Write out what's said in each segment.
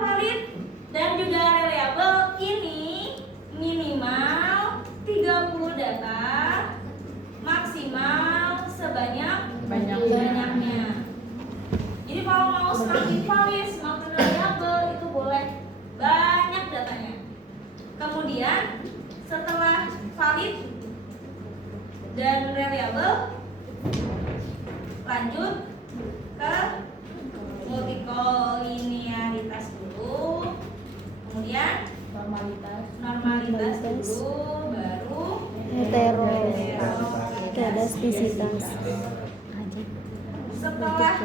valid dan juga reliable ini minimal 30 data, maksimal sebanyak-banyaknya. Jadi kalau mau semakin valid, semakin reliable itu boleh banyak datanya. Kemudian setelah valid dan reliable, lanjut ke multikolinialitas dulu, kemudian normalitas dulu, baru heteroskedastisitas. Setelah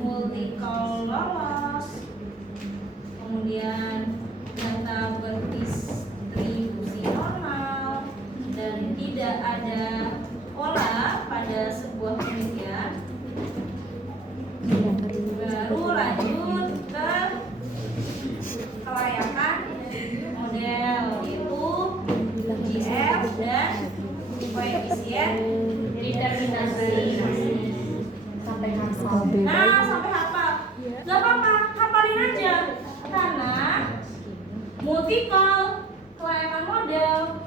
multikol lolos, kemudian data berdistribusi normal dan tidak ada pola pada sebuah penelitian, baru lanjut ke kelayakan model, yaitu GF dan koefisien determinasi. Nah, sampai hafal. Gak apa-apa, hafalin aja. Karena multikol, kelayakan model,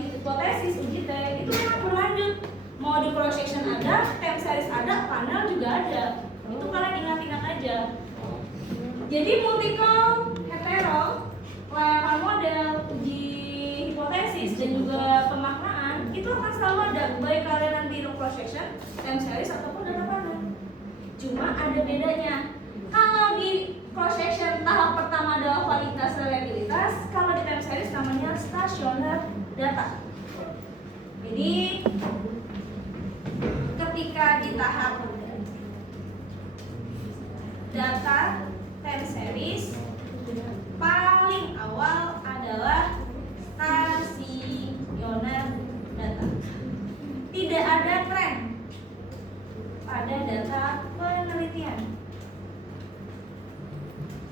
hipotesis, uji T itu memang berlanjut. Mau di cross section ada, time series ada, panel juga ada. Itu kalian ingat-ingat aja. Jadi multikol, hetero, kelayakan model, uji hipotesis dan juga pemaknaan itu akan selalu ada, baik kalian nanti di cross section, time series ataupun data panel. Cuma ada bedanya. Kalau di cross section tahap pertama adalah validitas reliabilitas, kalau di time series namanya stasioner data. Jadi ketika di tahap data time series, paling awal adalah stasioner data. Tidak ada tren pada data penelitian.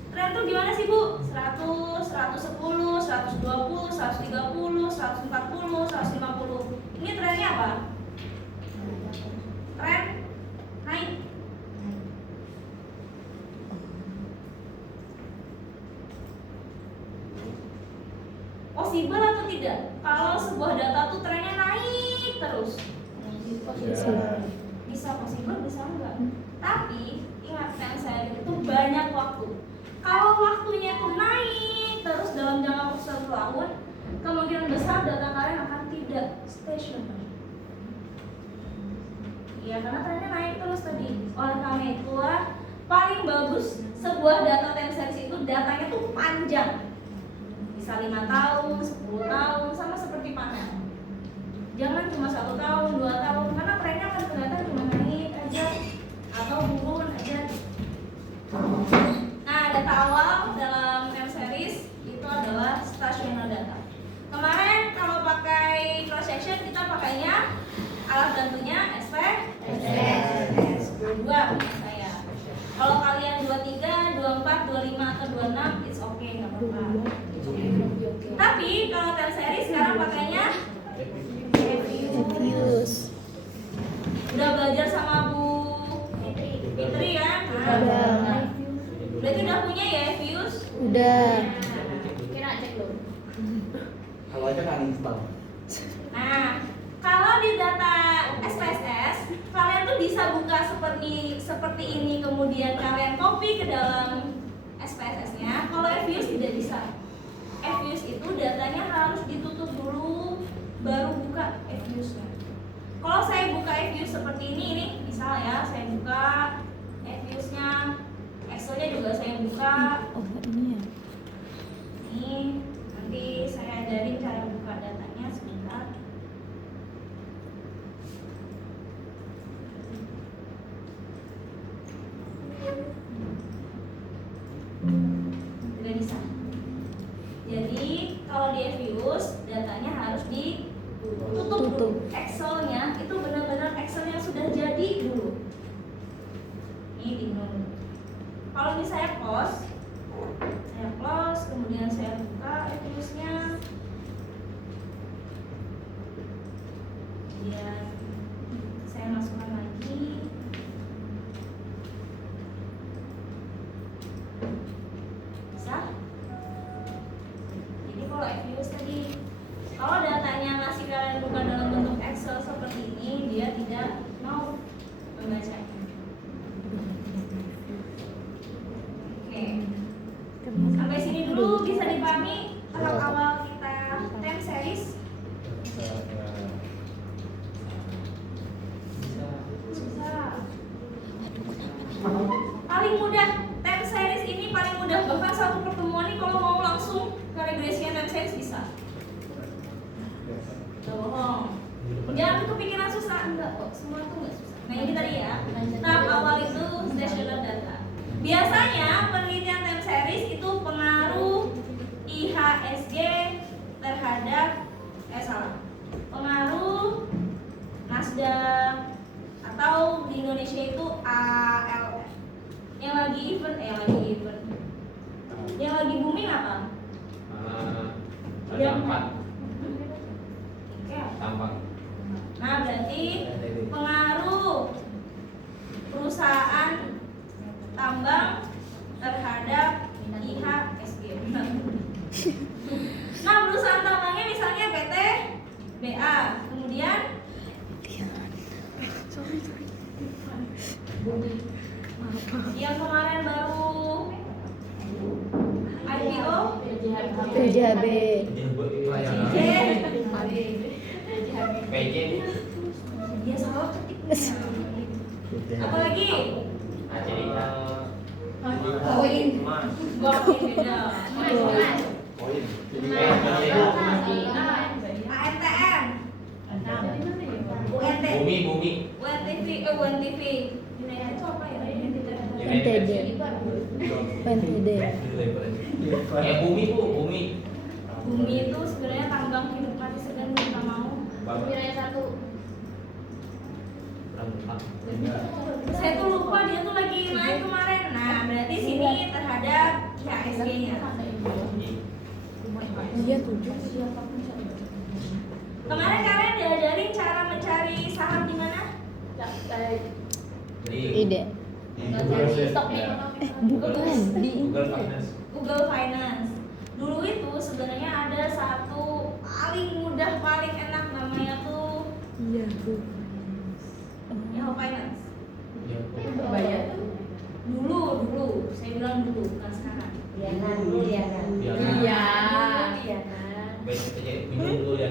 Tren itu gimana sih Bu? 100, 110, 120, 130, 140, 150. Ini trennya apa? Tren naik. Possible atau tidak? Kalau sebuah data tuh trennya naik terus. Bisa possible, bisa enggak. Tapi ingat time series itu banyak waktu. Kalau waktunya itu naik terus dalam jangka waktu 1 tahun, kemungkinan besar data kalian akan tidak stasioner. Ya, karena trennya naik terus tadi. Oleh karena itulah paling bagus sebuah data time series itu datanya tuh panjang. Bisa 5 tahun, 10 tahun, sama seperti panel. Jangan cuma 1 tahun, 2 tahun, karena trennya akan kelihatan cuma naik aja atau turun aja. Nah, data awal dalam time series itu adalah stasioner data. Kemarin kalau pakai cross section kita pakainya alat bantunya SPSS 22 punya saya. Kalau kalian 23, 24, 25 atau 26 it's okay, nggak apa-apa. Tapi kalau time series sekarang pakainya Diffuse. Udah belajar sama Bu Fitri kan? Udah. Berarti udah punya ya Diffuse? Udah. Kira cek dulu. Kalau aja nggak install. Nah, kalau di data SPSS kalian tuh bisa buka seperti ini, kemudian kalian copy ke dalam SPSS-nya. Kalau Diffuse tidak bisa. Diffuse itu datanya harus ditutup dulu baru buka Diffuse-nya. Kalau saya buka Diffuse seperti ini misal ya, saya buka Diffuse-nya, Excel-nya juga saya buka. Oh, ini ya. Ini nanti saya ajarin cara buka datanya sebentar. Tidak bisa. Jadi kalau di Diffuse datanya harus ditutup. Excel-nya itu benar-benar Excel yang sudah jadi dulu. Ini dulu. Kalau ini saya close, kemudian saya buka Diffuse-nya. Kemudian saya masukkan lagi. Bisa? Oke. Sampai sini dulu bisa dipahami tahap awal kita time series. Susah. Paling mudah time series ini paling mudah, bahkan satu pertemuan nih kalau mau langsung ke regresinya time series bisa. Gak bohong. Jangan kepikiran susah, enggak kok, semua tuh enggak susah. Nah ini tadi ya, tahap awal itu stational data. Biasanya penelitian time series itu pengaruh IHSG terhadap pengaruh Nasdaq atau di Indonesia itu ALF. Yang lagi event, yang lagi booming apa? Tambang. Nah berarti pengaruh perusahaan tambang terhadap IHSG. Nah perusahaan tambangnya misalnya PT BA, kemudian yang kemarin baru IPO PJHB. PJ. dia salah ketiknya. Apalagi Koin. Wah, ini beda. Poin. ANTM, UNT, Bumi. UNTV. Ini itu apa ya? NTD. NTD. Ya bumi Bu, bumi. Bumi itu sebenarnya tambang hidup mati segan kita mau. Saya tuh lupa dia tuh lagi naik kemarin. Nah, berarti sini terhadap IHSG-nya. Dia 7. Kemarin kalian diajarin cara mencari saham di mana? Ide. Bukan di Google Finance. Google Finance. Dulu itu sebenarnya ada satu paling mudah, paling enak namanya tuh Yahoo. Yahoo Finance. Ya, Dulu, saya bilang dulu, bukan sekarang. Banyak aja minum dulu ya.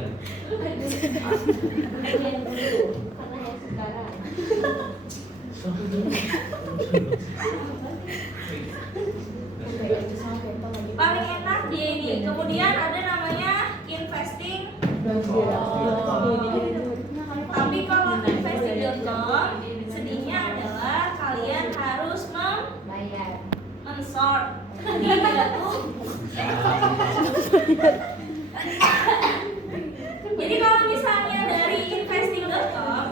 Paling enak dia ini. Kemudian ada namanya investing. Tapi kalau investing.com sedihnya adalah kalian harus mensort. Dia tuh. Jadi kalau misalnya dari investing.com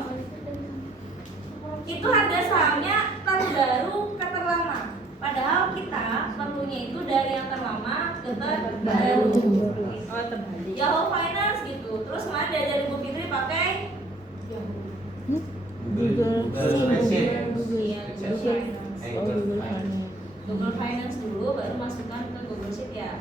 itu harga sahamnya terbaru ke terlama. Padahal kita perlunya itu dari yang terlama ke terbaru. Oh, terbalik. Yahoo Finance gitu. Terus kemarin diajarin Bu Fitri pakai Google. Iya, Google Google Finance. Oh, Google Finance. Google Finance dulu baru masukkan ke Google Sheet ya.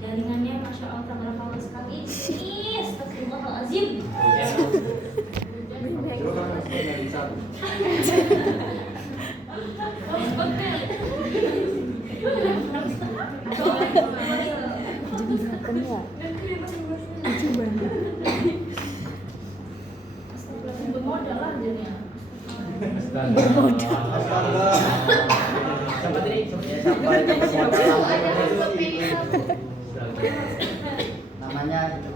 Jaringannya Masya Allah tabarakallah sekali. Ini astagfirullahaladzim. Coba kan masuk dari satu. Bermodal lah jadinya. Sampai tadi Namanya itu.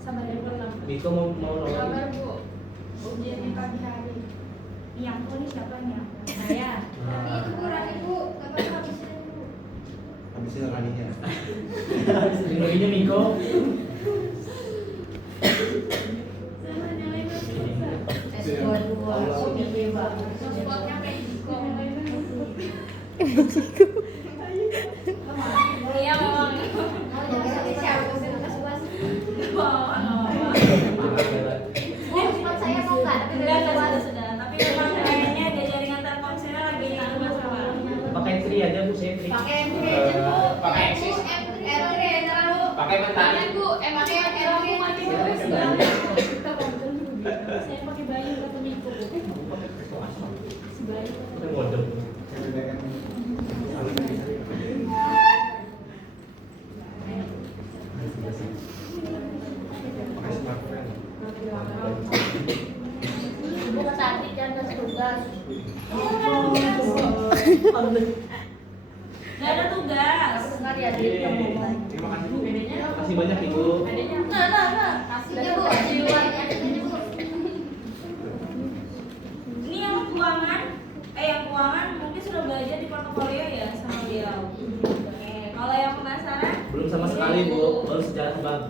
Sabar ya, belum. Miko mau nolong. Ujian pagi hari. Yang ini siapa nih? Saya. Tapi itu kurang Ibu, enggak apa-apa habisin dulu. Habisin raninya. Ini Miko. Iya memang. Sudah. Tapi memang kayaknya dia jaringan Telkomselnya lagi ada masalah. Pakai Tri aja Bu, saya Tri. Pakai Tri aja Bu. Pakai Axis. Pakai mentari. Pakai mentari. Bu, pakai mati terus. tugas. Nggak ada tugas. Nggak ada duit yang mau banyak. Terima kasih Bu. Kasih banyak Ibu. Nah. Kasihnya Bu, kasih luarnya. Ini yang keuangan, yang keuangan mungkin sudah belajar di portofolio ya sama beliau. Oke, kalau yang penasaran, Belum sama sekali Bu, baru sejarah bank.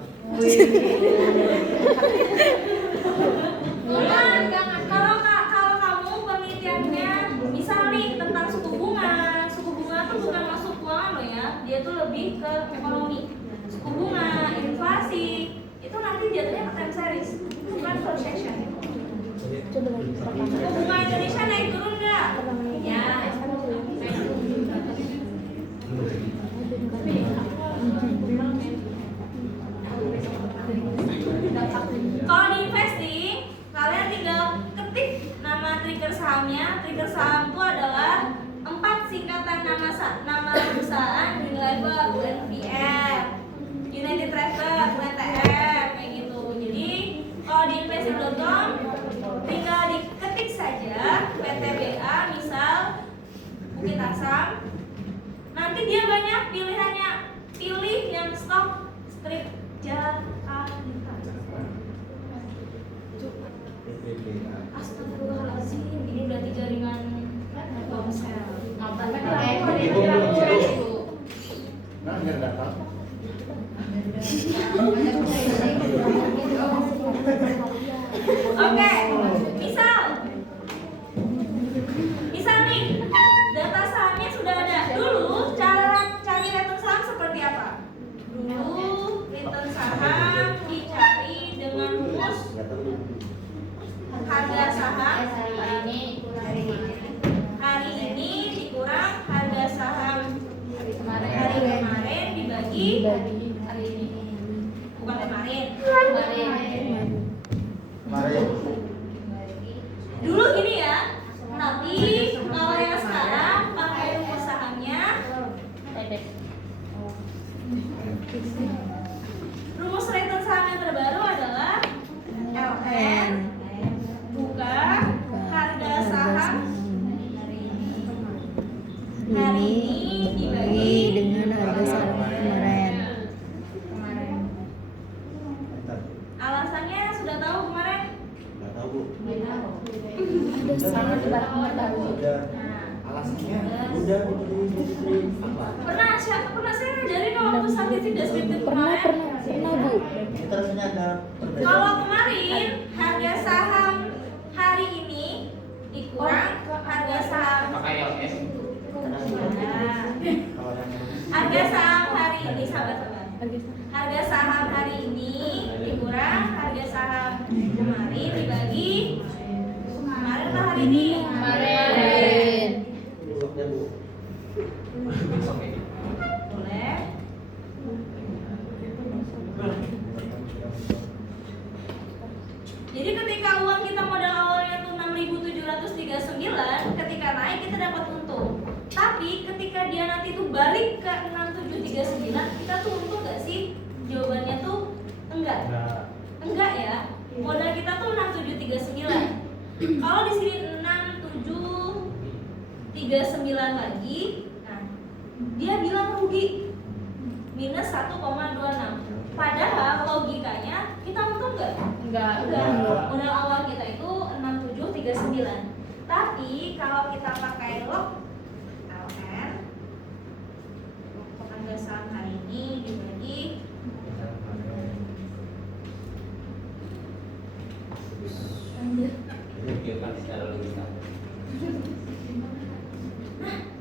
kalau kamu penelitiannya misal nih tentang suku bunga tuh bukan masuk keuangan loh ya, dia tuh lebih ke ekonomi. Suku bunga, inflasi, itu nanti jatuhnya ke time series, bukan projection. Suku bunga Indonesia naik turun nggak? Ya. Kalau di investing, kalian tinggal ketik nama trigger sahamnya. Trigger saham itu adalah 4 singkatan nama perusahaan di label UNPR, United Tractor, UNTR, kayak gitu. Jadi kalau di investing.com tinggal diketik saja PTBA, misal Bukit Asam. Nanti dia banyak pilihannya. Pilih yang stock strip Jakarta. Astagfirullahaladzim, ini berarti jaringan Telkomsel. Nah, biar dapat. Oke, misal nih, data sahamnya sudah ada. Dulu cara cari return saham seperti apa? Dulu return saham dicari dengan rumus harga saham hari ini dikurang harga saham hari kemarin dibagi hari ini, bukan kemarin. Dulu gini ya, tapi kalau yang sekarang pakai rumus sahamnya, rumus return saham yang terbaru adalah LN buka harga saham hari ini dibagi dengan harga saham kemarin. Alasannya sudah tahu kemarin? Nggak tahu Bu. Ada sama Udah. Alasannya udah Pernah saya ngajarin kalau waktu statistik deskriptif pernah kemarin? Bu. Kita rasanya ada perbedaan. Kalau kemarin harga saham hari ini dikurang harga saham Pakai LS. Kalau yang harga saham hari ini sahabat-sahabat. Harga saham hari ini dikurang harga saham kemarin dibagi kemarin atau hari ini? Kemarin. besoknya Bu. Boleh. Jadi ketika uang kita modal awalnya tuh 6.739, ketika naik kita dapat untung. Tapi ketika dia nanti tuh balik ke 6.739, kita tuh untung gak sih? Jawabannya tuh enggak. Enggak ya. Modal kita tuh 6.739. Kalau di sini 6.739 lagi, nah dia bilang rugi minus 1,26. Padahal logikanya kita untung nggak? Enggak. Modal awal kita itu 6739. Tapi kalau kita pakai log LN, harga saham hari ini dibagi Pikirkan secara logika.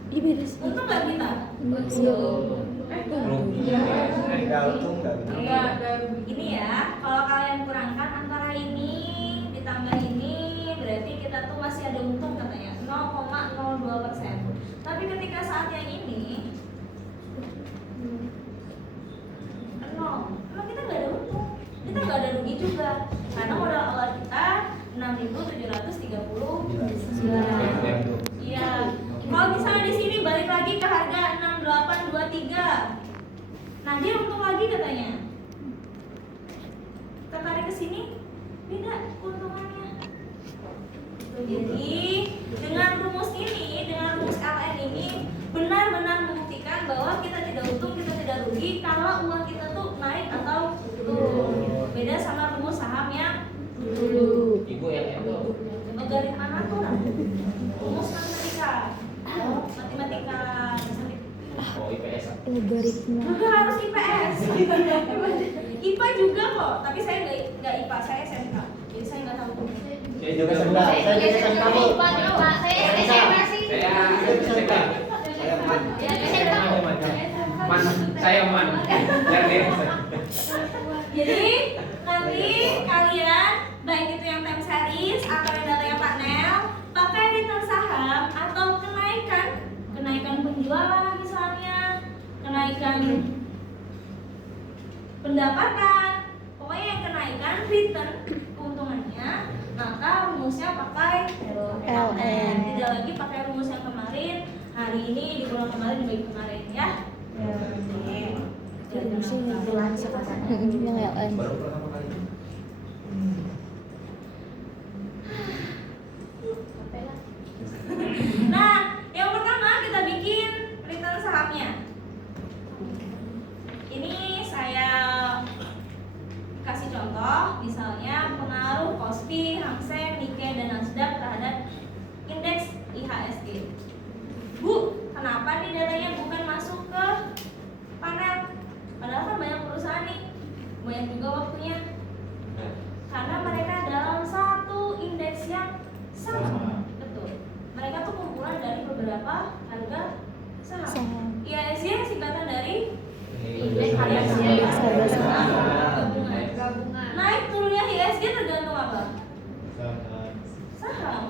Iya beres. untung nggak kita? Nggak untung nggak gitu. Ini ya, kalau kalian kurangkan antara ini ditambah ini, berarti kita tuh masih ada untung katanya 0,02%. Tapi ketika saat yang ini 0, emang kita nggak ada untung, kita nggak ada rugi juga, karena modal awal kita 6.739. Iya. Kalau misalnya di sini balik lagi ke harga 6823. Nah, dia untung lagi katanya. Kita tarik ke sini, beda keuntungannya. Jadi ini, dengan rumus LN ini benar-benar membuktikan bahwa kita tidak untung, kita tidak rugi kalau uang kita tuh naik atau turun. Beda sama rumus saham yang dulu. Ibu yang itu. Logaritma natural. Rumus matematika. Oh, IPS. Logaritma. Enggak harus IPS. IPA juga kok, tapi saya nggak IPA, saya SMK. Jadi saya nggak tahu. Saya juga SMK. Saya juga SMK, Bu. Saya man. Saya man. Jadi nanti kalian baik itu yang time series atau yang datanya panel pakai return saham atau kenaikan penjualan misalnya, kenaikan pendapatan, pokoknya yang kenaikan return keuntungannya, maka rumusnya pakai LN. Tidak lagi pakai rumus yang kemarin, hari ini dikurang kemarin dibagi kemarin ya. Yang LN. Baru pertama kali. Nah, yang pertama kita bikin return sahamnya. Ini saya kasih contoh, misalnya pengaruh KOSPI, Hang Seng, Nikkei, dan Nasdaq terhadap indeks IHSG. Bu, kenapa nih datanya bukan masuk ke panel? Padahal kan banyak perusahaan nih, banyak juga waktunya. Karena mereka dalam satu indeks yang sama. Betul. Mereka tuh kumpulan dari beberapa harga saham. Saham. IHSG singkatan dari Indeks harga saham. gabungan. Naik turunnya IHSG tergantung apa? Saham.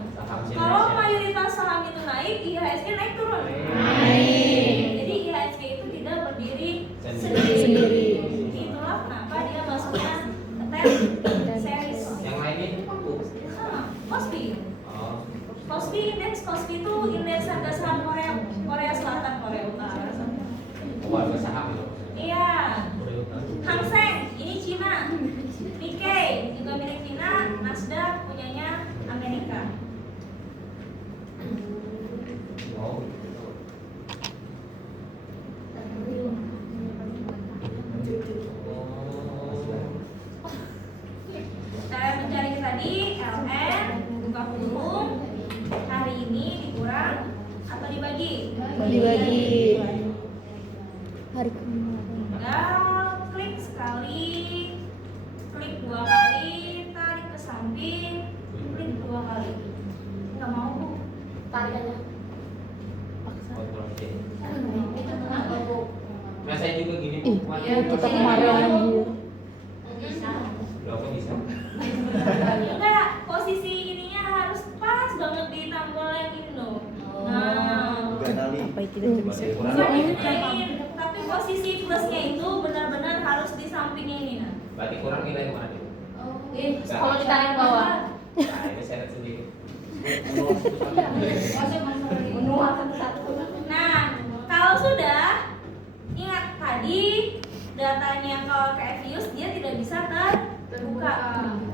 Kalau mayoritas saham itu naik, IHSG naik turun. Naik. Jadi IHSG itu tidak berdiri Sendiri. Itulah kenapa dia masuknya ke time series. Yang lainnya Sama, KOSPI. Oh. KOSPI itu indeks harga saham Korea Selatan, Korea Utara. Warga saham itu. Iya. Hang Seng ini Cina. Nikkei juga milik Cina, Nasdaq punyanya Amerika. Oh. Cara mencari tadi LN buka kurung, hari ini dikurang atau dibagi? Dibagi. Hari kemarin. Tinggal klik sekali, klik dua kali, tarik ke samping, klik dua kali. Nggak mau Bu, tarik aja. Kontrol C. Nah, saya juga gini, Bu. Ih, kita kemarin anjir. Berapa bisa? Enggak, posisi ininya harus pas banget di tombol yang ini loh. Nah, Tiga kali. Apa itu tidak bisa? bukan digedein, tapi posisi plusnya itu benar-benar harus di sampingnya ini. Nah, Berarti kurang nilai mana, Bu? kalau ditarik bawah. Nah, ini saya lihat sendiri. Nah, kalau sudah ingat tadi datanya kalau ke Evius dia tidak bisa terbuka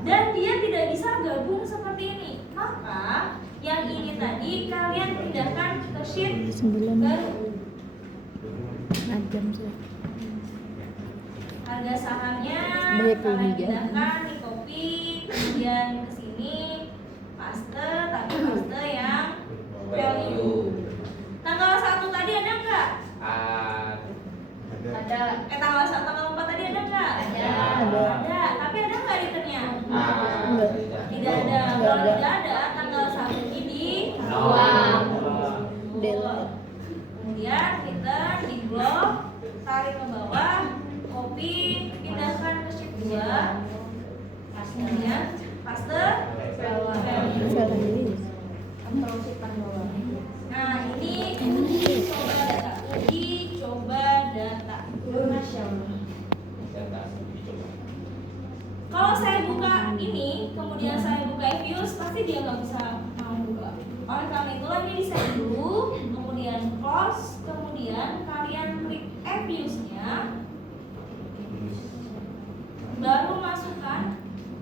dan dia tidak bisa gabung seperti ini. Maka yang ini tadi kalian pindahkan ke sheet 9 baru. jam sudah. Harga sahamnya Banyak kalian rugi, ya. pindahkan di copy, kemudian ke sini paste, tapi paste yang value. Tanggal 1 tadi ada nggak? Ada. Tanggal 4 tadi ada nggak? Ada. Tapi ada nggak returnnya? Tidak ada. Kalau tidak ada, tanggal 1 ini dibuang. Delete. Kemudian kita di blok, tarik ke bawah, copy, pindahkan ke sheet 2. Kemudian paste, value. Value. Nah, ini coba data. Uji coba data. Kalau saya buka ini, kemudian saya buka Evius, pasti dia nggak bisa mau buka. Oleh karena itulah ini di save dulu, kemudian close, kemudian kalian klik Eviusnya, baru masukkan.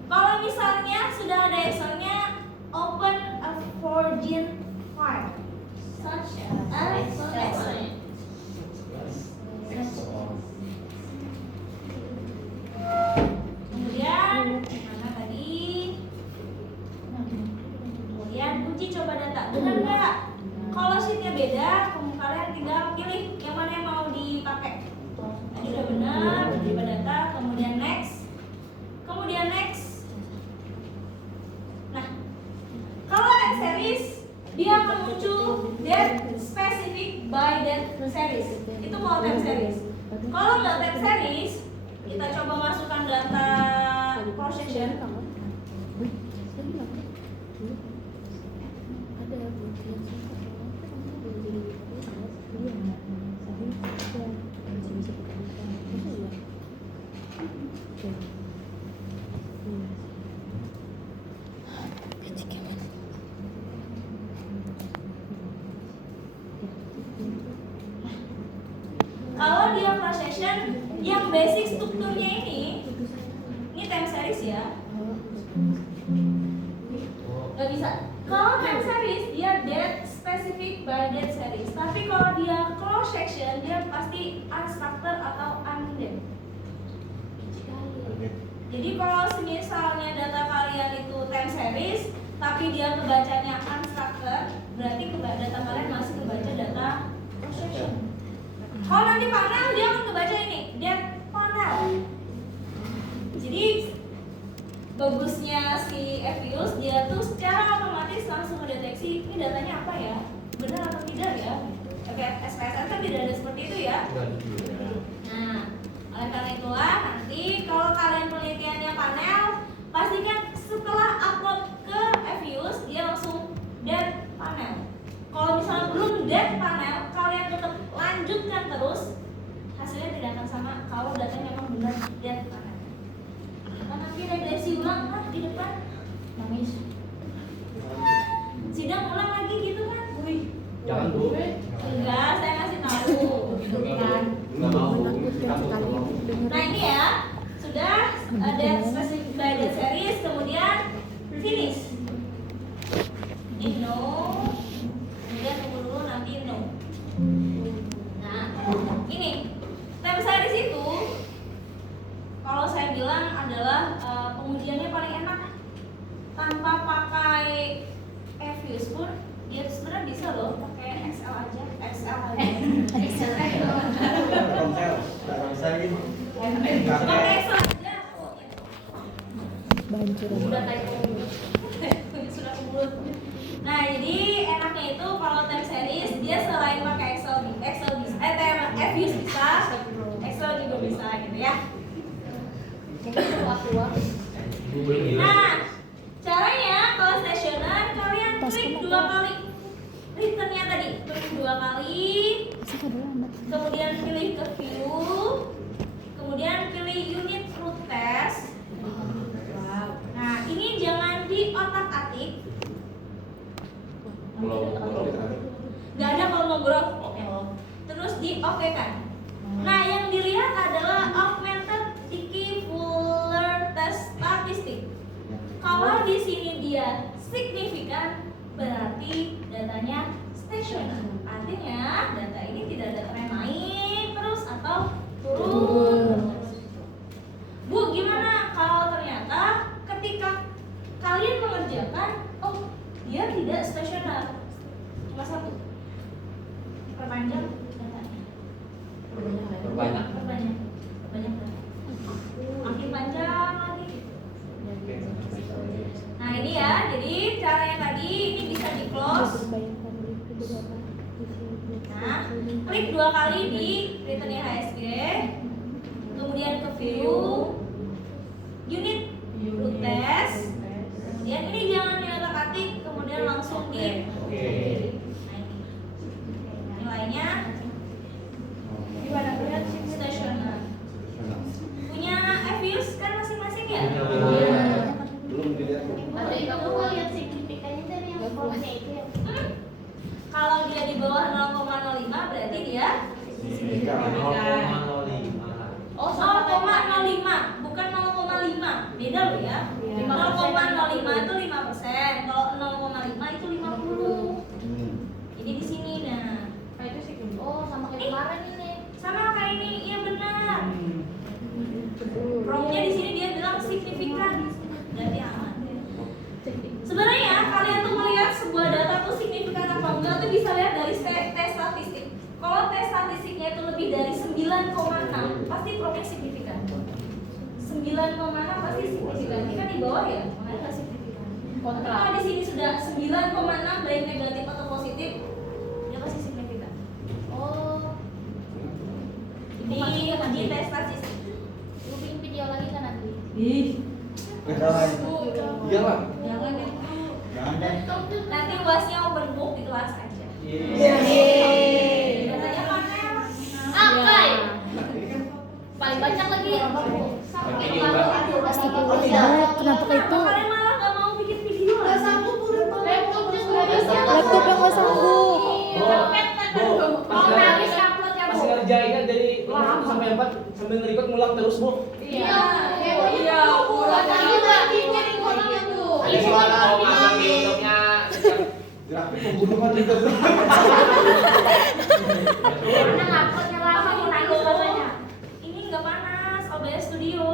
Kalau misalnya sudah ada Excelnya, open a forging file. uji coba data. Benar nggak? Kalau sheetnya beda, kalian tinggal pilih yang mana yang mau dipakai. Tadi udah benar, uji coba data, kemudian next, kemudian next. Nah, kalau time series dia akan muncul date specific by date series. Itu kalau time series. Kalau nggak time series, kita coba masukkan data cross section. Kalau dia cross section yang basic strukturnya ini time series ya. Gak bisa. Kalau time series dia date specific by date series. Tapi kalau dia cross section dia pasti unstructured atau undate. Jadi kalau misalnya data kalian itu time series tapi dia kebacanya unstructured, berarti data kalian masih kebaca data cross section. Kalau nanti panel dia akan kebaca ini date panel. Jadi bagusnya si Evius dia tuh secara otomatis langsung mendeteksi ini datanya apa ya, benar atau tidak ya. SPSS kan tidak ada seperti itu ya. Nah, oleh karena itulah nanti kalau kalian penelitiannya panel, pastikan setelah upload ke Evius dia langsung date panel. Kalau misalnya belum date panel, kalian tetap lanjutkan terus, hasilnya tidak akan sama kalau datanya memang benar date panel. Nanti regresi ulang lah di depan, nangis. Sidang ulang lagi gitu kan? Wih. Jangan Bu. Enggak, saya kasih tahu. Kan? Nah ini ya, sudah ada specific by the series, kemudian finish. Ini no, kemudian tunggu dulu nanti no. Nah, ini time series itu kalau saya bilang adalah pengujiannya paling enak tanpa pakai Evius pun dia sebenarnya bisa loh pakai Excel aja. Pakai Excel aja. Banjir. Sudah sudah mulut. Nah jadi enaknya itu kalau time series dia selain pakai Excel bisa, Evius bisa, Excel juga bisa gitu ya. Nah, caranya kalau stationer kalian klik 2 kali returnnya tadi, klik 2 kali, kemudian pilih ke view, kemudian pilih unit root test. Nah, ini jangan di otak-atik. Gak ada kalau ngobrol. Terus di oke kan. Nah, yang dilihat adalah augmented Fuller test statistik. Kalau di sini dia signifikan, berarti datanya stationer. Artinya data ini tidak ada tren naik terus atau turun. Bu, gimana kalau ternyata ketika kalian mengerjakan, oh dia tidak stasioner, cuma satu, perpanjang datanya. Perbanyak data. Makin panjang lagi. Nah ini ya, jadi caranya tadi ini bisa di close. Nah, klik 2 kali di return IHSG, kemudian ke view, unit root test, kemudian ini jangan diotak-atik, kemudian langsung di nilainya gimana stationer. Punya Evius kan masing-masing ya? Belum dilihat. Ada yang kamu mau lihat signifikannya dari yang bawahnya itu ya? Kalau dia di bawah 0,05 berarti dia signifikan. 0,05. Oh, 0,05 bukan 0,5. Beda loh ya. 0,05 itu 5%. Kalau 0,5 itu 50. Jadi di sini nah. Itu signifikan. Oh, sama kayak kemarin ini. Sama kayak ini, iya benar. Promnya di sini dia bilang signifikan. Jadi aman. Sebenarnya kalian tuh melihat sebuah data 9,6 pasti prokes signifikan. 9,6 pasti signifikan. Ini kan di bawah ya, makanya nggak signifikan. Tapi kalau di sini sudah 9,6 baik negatif atau positif, dia pasti signifikan. Oh, Di tes statistik. gue bikin video lagi kan nanti. Jangan. Iyalah. Jangan deh. Jangan deh. Nanti UASnya open book di kelas aja. Yeay. Katanya panel. Akai. Paling banyak lagi. Pakai yoga. Astagfirullah, kenapa kayak itu? Kalian malah nggak mau bikin video lah. Laptopnya nggak bisa. Laptop yang nggak sanggup. Mau habis upload ya, Pas Bu. ngerjainnya dari 1 sampai 4 sambil nge-record ngulang terus, Bu. Iya. Iya, Bu. Lagi nyari orangnya, Bu. Ada suara mau magang di untuknya. Grafik pembunuhan itu. Karena uploadnya lama nih nangis katanya. Ini nggak panas, OBS Studio.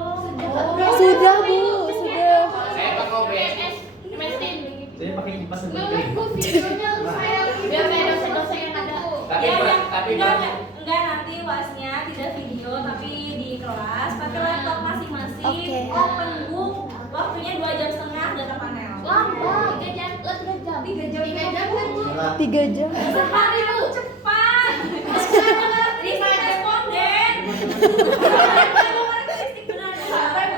Sudah Bu, sudah. Saya pakai OBS. Mesin. Saya pakai kipas Nggak, sendiri. Bu, videonya saya biar kayak dosen-dosen yang ada. Tapi tapi enggak nanti UASnya tidak video tapi di kelas pakai laptop masing-masing, Oke. open book, waktunya 2,5 jam data panel. Lama, 3 jam. 3 jam kan, Bu? 3 jam. Sehari itu cepat. Riset responden. Karakteristik benar.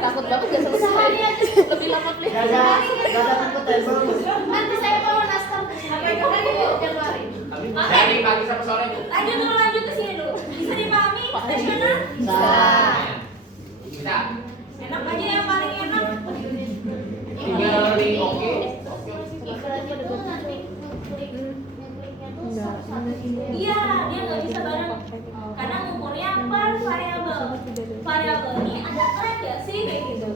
Takut banget gak selesai. Sehari aja lebih lama beli. Nanti saya bawa naskah ke sini. Januari. dari pagi sampai sore, Bu. Lanjut ke sini dulu. Bisa dipahami stasioner? Bisa. Enak aja yang paling enak. Tinggal di oke. Iklannya tuh nanti ngekliknya tuh satu-satu gitu ya. Iya, dia nggak bisa bareng. Karena ngukurnya per variabel. Variabel ini ada tren nggak sih kayak gitu?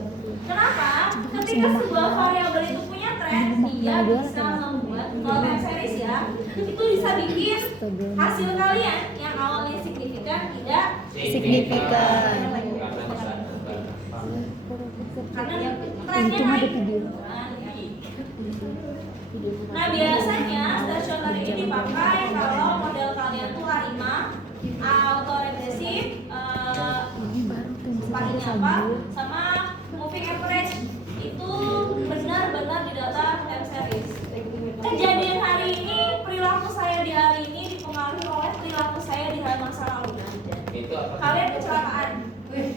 Kenapa? Ketika sebuah variabel itu punya tren, dia bisa membuat kalau time series ya, itu bisa bikin hasil kalian yang awalnya signifikan tidak Signifikan. karena trennya Untung ada naik. video. Nah biasanya stasioner ini dipakai kalau model kalian tuh A5, autoregresif, spasinya apa, sama moving average itu benar-benar di data time series. Kejadian hari ini, perilaku saya di hari ini dipengaruhi oleh perilaku saya di hari masa lalu. Itu apa? Kalian kecelakaan,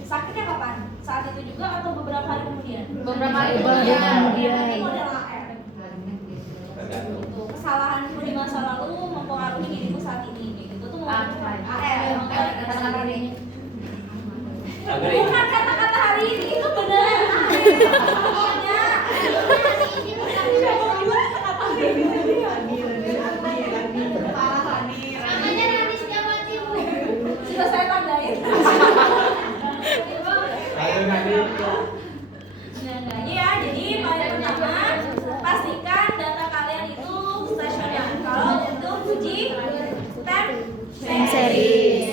sakitnya kapan? Saat itu juga atau beberapa hari kemudian? Beberapa hari kemudian. Berarti model AR. Kesalahanku di masa lalu mempengaruhi diriku saat ini. Kayak gitu tuh AR. kata-kata hari ini. Bukan kata-kata hari ini, itu beneran pokoknya. Namanya Rani Setiawati, Bu. Sudah saya tandain. Ayo nanti. Nah, ya, jadi paling pertama pastikan data kalian itu stasioner. Kalau untuk uji time series.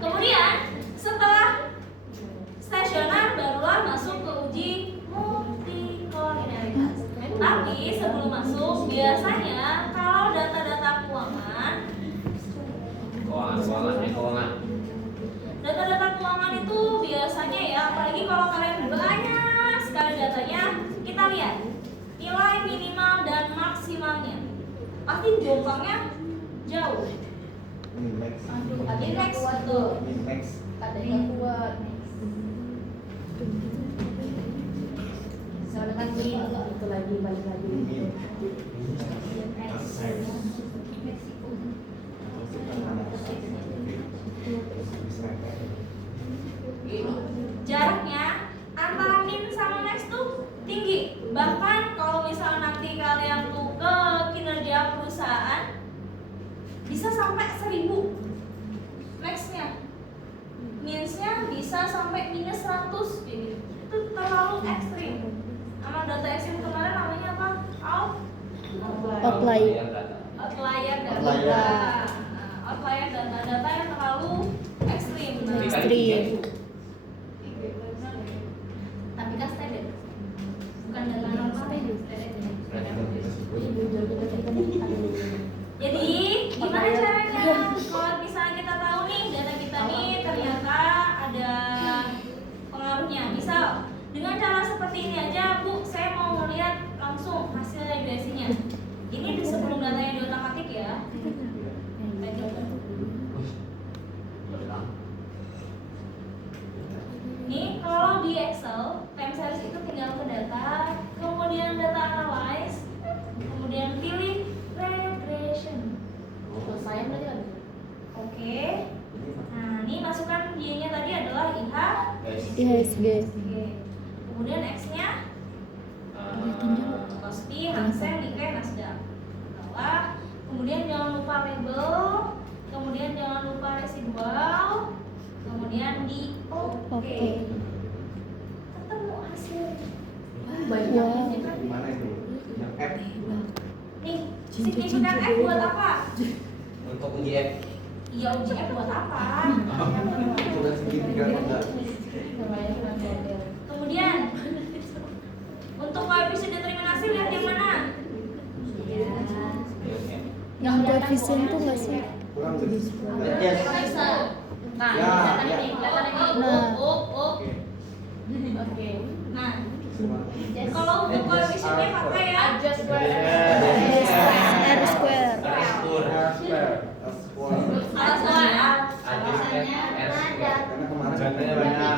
Kemudian setelah stasioner barulah masuk ke uji multikolinialitas. Tapi sebelum masuk biasanya kalau data-data keuangan, Keuangan. data-data keuangan itu biasanya ya, apalagi kalau kalian banyak sekali datanya, kita lihat nilai minimal dan maksimalnya. Pasti jompangnya jauh. Max. Index betul. Max. Ada yang kuat. Soalnya kan itu lagi balik lagi. Jaraknya antara min sama max tuh tinggi. Bahkan kalau misalnya nanti kalian tuh ke kinerja perusahaan bisa sampai 1000 maxnya, minusnya bisa sampai minus 100 jadi itu terlalu ekstrim. Nama data ekstrim kemarin namanya apa? Outlier. Outlier data. Outlier. Outlier data yang terlalu ekstrim. Ekstrim. Tapi kan standar, bukan data normal. Jadi gimana caranya kalau misalnya kita tahu nih data kita nih Ini di sebelum datanya di otak-atik ya. Nih kalau di Excel, time series itu tinggal ke data, kemudian data analyze, kemudian pilih regression. Selesai berarti kan? Oke. Nah, ini masukkan Y-nya tadi adalah IH. IHSG. Oke. Kemudian X-nya Kospi, Hang Seng, Nikkei, Nasdaq. Bawah. Kemudian jangan lupa label, kemudian jangan lupa residual, kemudian di Oke. Ketemu hasil. Banyak Wow. ini kan. Gimana itu? Yang F. Nih, signifikan F buat apa? Untuk uji F. Iya, uji F buat apa? Sudah segitiga enggak? Kemudian untuk koefisien determinasi lihat yang mana? Yang koefisien tuh nggak sih? Kurang lebih. Bisa. Nah, Ya, kelihatan ya. ini, kelihatan ini. Nah. Oke. Oke. Nah, kalau untuk koefisiennya pakai ya. Adjust square. R square. Reskur. Alasannya Alasannya ada. Karena kemarin Datanya banyak.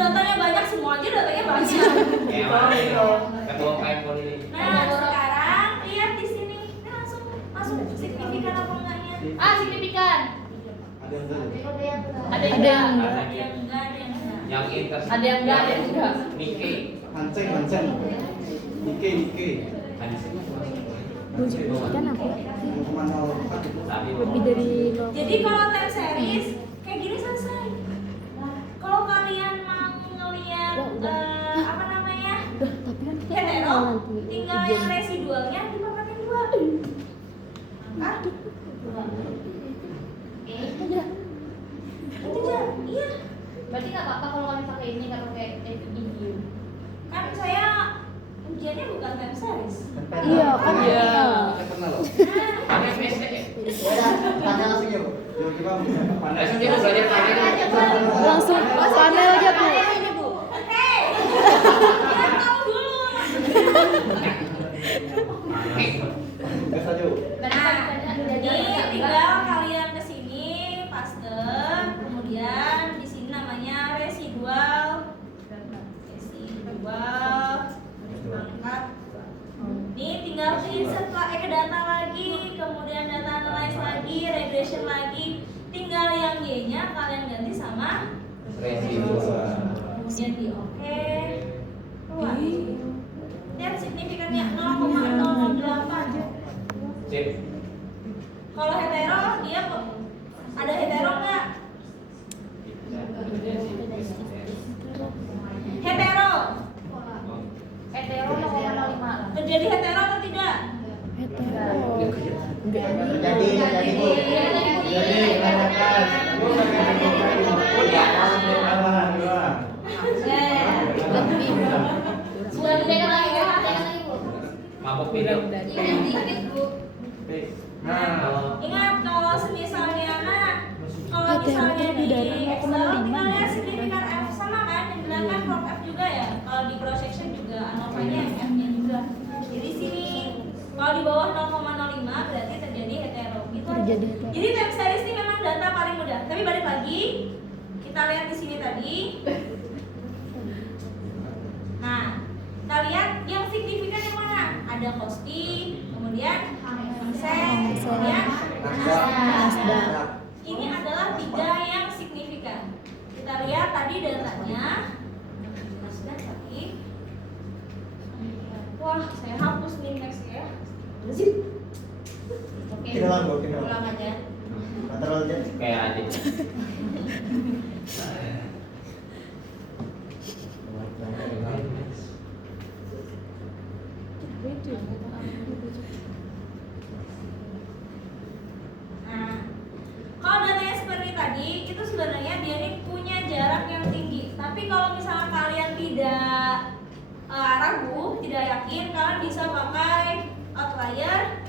datanya banyak, semua aja datanya banyak. Ketua PMPOL ini. Nah, sekarang lihat di sini. Ini langsung masuk signifikan apa enggaknya? Ah, signifikan. ada yang enggak? Ada yang Ada yang enggak. Ada yang enggak, ada yang enggak. Yang inter. Ada yang enggak, ada yang enggak. Nikkei. Hansen. Nikkei. Hansen. Kan apa? 0,04 itu. Tapi Lebih dari 0. Jadi kalau time series kayak gini selesai. Kalau kalian mau ngeliat apa namanya? Tapi kan kita hetero, nanti tinggal yang residualnya dipangkatin 2. Hah? Itu aja. Iya. Berarti nggak apa-apa kalau kalian pakai ini, nggak pakai FIU. Kan saya ujiannya bukan time series. Iya kan ya. Saya kenal loh. pakai PC. Tanya langsung yuk. Yuk kita bisa pandai. Langsung dia belajar pakai. Langsung panel aja Bu. Hei, jangan tahu dulu. Gas aja. yuk. Nah, jadi tinggal kalian ke sini, paste, kemudian di sini namanya residual, angkat. Ini tinggal ke data lagi, kemudian data analyze lagi, regression lagi. Tinggal yang Y-nya kalian ganti sama Residual. kemudian di oke. Keluar. Lihat signifikannya 0,08. Sip. Kalau hetero dia ada hetero nggak? Hetero Hetero 0,05. terjadi hetero atau tidak? Hetero. Jadi Bu. Sudah dipegang lagi, Bu. Pegang lagi, Bu. Mabok video. Ingat dikit, Bu. Nah, Ingat kalau misalnya kalau Hetero misalnya lebih di dari Excel 0,05. tinggal lihat signifikan F sama kan yang dibilang prop F juga ya. Kalau di cross section juga anomalinya F-nya juga. Jadi sini kalau di bawah 0,05 berarti terjadi hetero. Gitu aja. Terjadi hetero. Jadi time series ini memang data paling mudah. Tapi balik lagi kita lihat di sini tadi. Nah, kita lihat yang signifikan yang mana? Ada Kospi, kemudian Hang Seng, kemudian Nasdaq. ini adalah 3 yang signifikan. Kita lihat tadi datanya. Nasdaq tadi. Wah, saya hapus nih next ya. Oke. Bu. Ulang aja. Kayak adik. Nah, kalau datanya seperti tadi, itu sebenarnya dia ini punya jarak yang tinggi. Tapi kalau misalnya kalian tidak ragu, tidak yakin, kalian bisa pakai outlier